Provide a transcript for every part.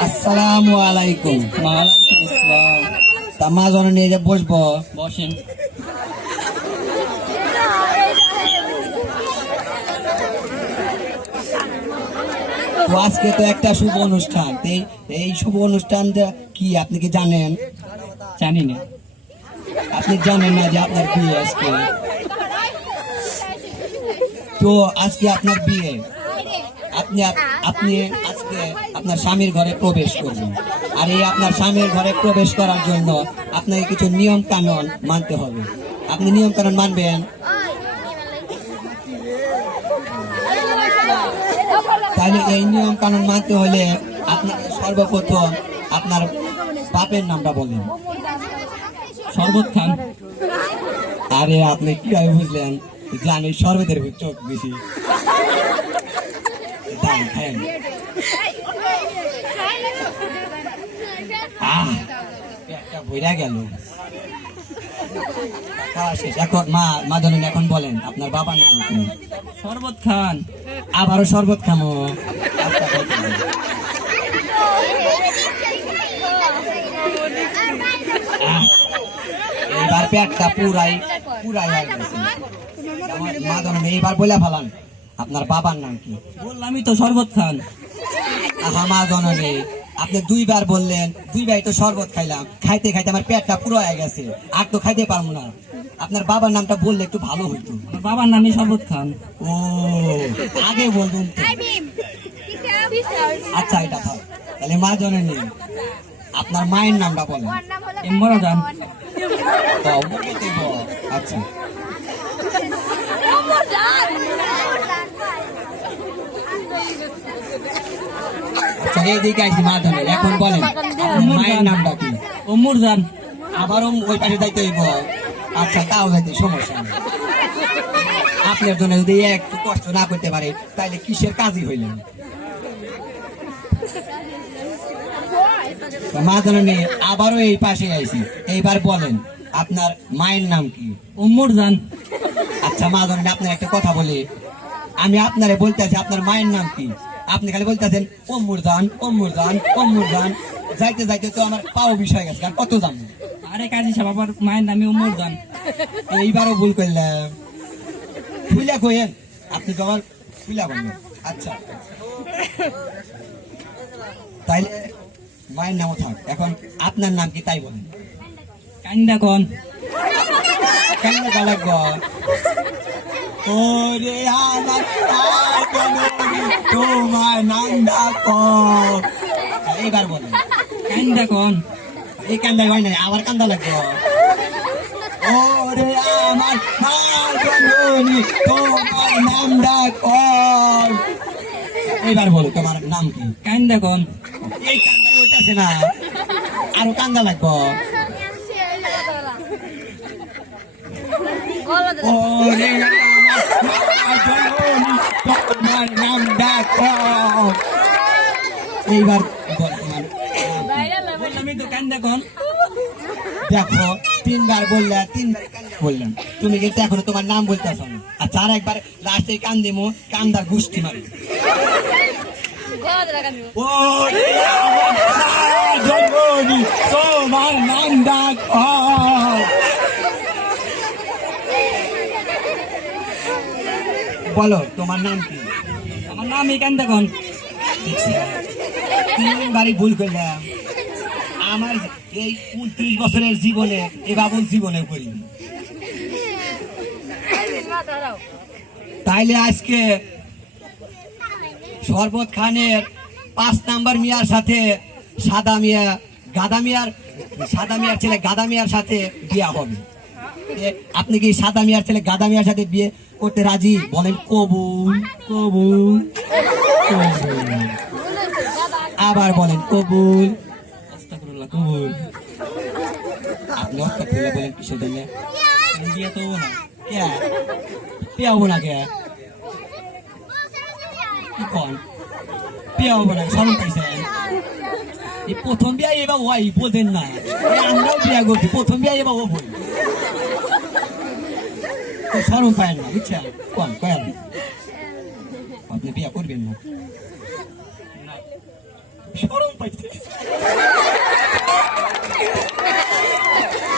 আসসালামু আলাইকুম। তা মা জনে নিয়ে যে বসবো। বসেন। তো আজকে তো একটা শুভ অনুষ্ঠান। এই- এই শুভ অনুষ্ঠানটা কি আপনি কি জানেন? জানি না। আপনি জানেন না যে আপনার বিয়ে আজকে? তো আজকে আপনার বিয়ে। আপনি আপনি আজকে আপনার স্বামীর ঘরে প্রবেশ করবেন আর এই আপনার স্বামীর ঘরে প্রবেশ করার জন্য আপনাকে কিছু নিয়ম কানুন মানতে হবে। আপনি নিয়ম কানুন মানবেন? তাহলে এই নিয়ম কানুন মানতে হলে আপনার সর্বপ্রথম আপনার বাপের নামটা বলেন। শরবত খান আরে আপনি কীভাবে বুঝলেন? জানি শরবতের চোখ বেশি। দাম খান আহ পেটটা বইরা গেল। এখন মা মা ধরেন এখন বলেন আপনার বাবার নাম শরবত খান আবারও শরবত খামো এইবার পেটটা পুরাই পুরাই গেছে আমার মা ধরেন এইবার বলে ফেলান আপনার বাবার নাম কি? বললামই তো শরবত খান। মা জননী আপনি দুইবার বললেন দুইবার তো শরবত খাইলাম। খাইতে খাইতে আমার পেটটা পুরো হয়ে গেছে। আর তো খাইতে পারব না। আপনার বাবার নামটা বললে একটু ভালো হইতো। বাবার নামই শরবত খান। ও আগে বলবেন তো। আচ্ছা এটা থাক তাহলে মা জননী আপনার মায়ের নামটা বলেন। এমরা দেব। আচ্ছা। আচ্ছা আইসি এখন বলেন মায়ের নামটা কি অমুর যান আবারও ওই পাশে যাইতে হইব। আচ্ছা তাও যাইতে সমস্যা নেই। আপনার জন্য যদি একটু কষ্ট না করতে পারে তাইলে কিসের কাজই হইলেন আবারও এই পাশে আইছি এইবার বলেন আপনার মায়ের নাম কি? অমুর যান আচ্ছা মা জননী আপনার একটা কথা বলি। আমি আপনারে বলতে আছি আপনার মায়ের নাম কি? আপনি খালি বলতেছেন অম্মুর জান অম্মুর জান অম্মুর জান। যাইতে যাইতে তো আমার পাও বিষয় গেছে আর কত জানব আরে কাজী সাহেব আবার মায়ের নামে অমুর যান এইবারও ভুল করলাম। ফুলা কইেন আপনি তো আমার ফুলা বললেন আচ্ছা। তাইলে মায়ের নামও থাক এখন আপনার নাম কি তাই বলেন? কান্দা কন। কেন। লাগব ওরে আমার তোমার নাম ডাকো এইবার বলেন কান্দা কন? এই কান্দা হয় না আবার কান্দা লাগবে। ওরে আমার জননী তোমার নাম ডাকো এইবার বলো তোমার নাম কি? কান্দা কন? এই কান্দা ওইটাছে না। আরও কান্দা লাগবো। ওরে এইবার দেখো, তিনবার বললে তিনবার বললাম তুমি কিন্তু এখনও তোমার নাম বলতেছ না। আর চার একবার লাস্টে কান দিমো কান্দার গুষ্টি মারি। তোমার নাম ডাক বলো তোমার নাম কি? আমার নামই কান্দা কন তিনবারই ভুল করলাম। আমার এই উনত্রিশ বছরের জীবনে এ বাবুর জীবনে করিনি। তাইলে আজকে শরবত খানের পাঁচ নাম্বার মিয়ার সাথে সাদা মিয়া, গাদা মিয়ার, সাদা মিয়ার ছেলে গাদা মিয়ার সাথে বিয়া হবে। আপনি কি সাদা মিয়ার ছেলে গাদা মিয়ার সাথে বিয়ে করতে রাজি? বলেন, কবুল কবুল আবার বলেন, কবুল। কবুল। আপনি অস্ত খুলে বলেন, কিসের জন্য? বিয়ে তো না। কে? বিয়া হব না কে প্রথম বিয়া এবার হয় বোঝেন না। আমরাও বিয়া করছি, প্রথম বিয়া এবার হব তো স্মরণ পায় না বুঝছেন কন কয়েন আপনি বিয়া করবেন না স্মরণ পাইছে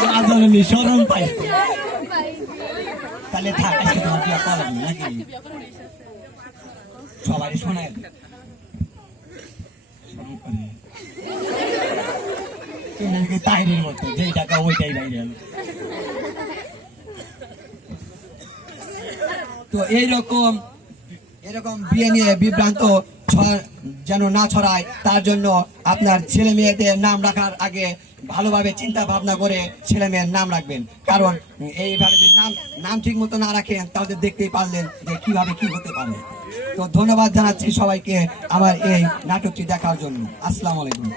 রাজনী সরম পাইছে তাহলে থাক আজকে তোমার বিয়ে করা যাবে নাকি সবাই শোনায় শরম করে। তাহিরের মতো যেই টাকা ওইটাই বাইরে তো এইরকম এরকম বিয়ে নিয়ে বিভ্রান্ত যেন না ছড়ায়, তার জন্য আপনার ছেলে মেয়েদের নাম রাখার আগে ভালোভাবে চিন্তা ভাবনা করে ছেলে মেয়ের নাম রাখবেন। কারণ এইভাবে যদি নাম নাম ঠিক মতো না রাখেন, তাহলে দেখতেই পারলেন যে কীভাবে কি হতে পারে। তো ধন্যবাদ জানাচ্ছি সবাইকে আমার এই নাটকটি দেখার জন্য। আসসালামু আলাইকুম।